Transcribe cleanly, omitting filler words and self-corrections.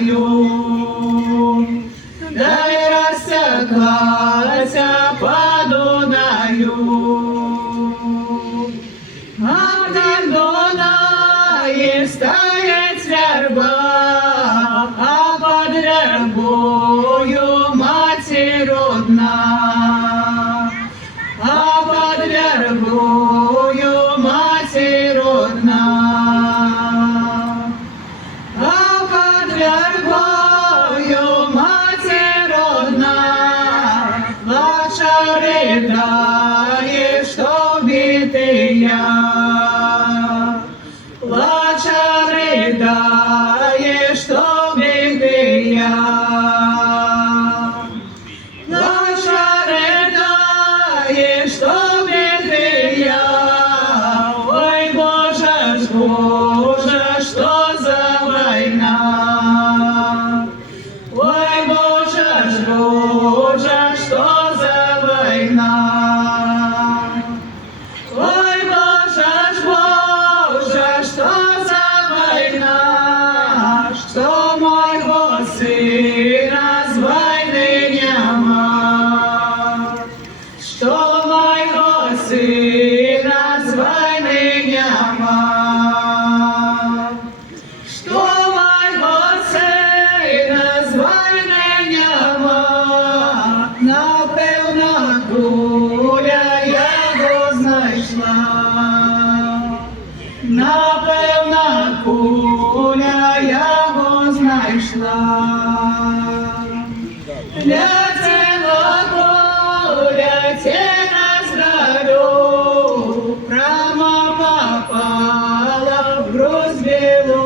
Дунаю, дай растеклася по Дунаю. А вдаль Дунаї стоять верба, а под вербою Матерь родна. А под вербою Матерь родна. А под вербою Матерь родна. Плача ридає, що бития. Плача ридає, що бития. Плача ридає, що бития. Ой, Боже ж, Боже, що за війна. Ой, Боже ж, Боже, що за війна. Ой, Боже ж, Боже, що за війна, що мого сина з війни нема, що мого сина з війни нема, що мого сина з війни нема, напевно, куля його знайшла. Напевно, куля його знайшла. Летіла куля, тіна з гору, прямо попала в грудь білу.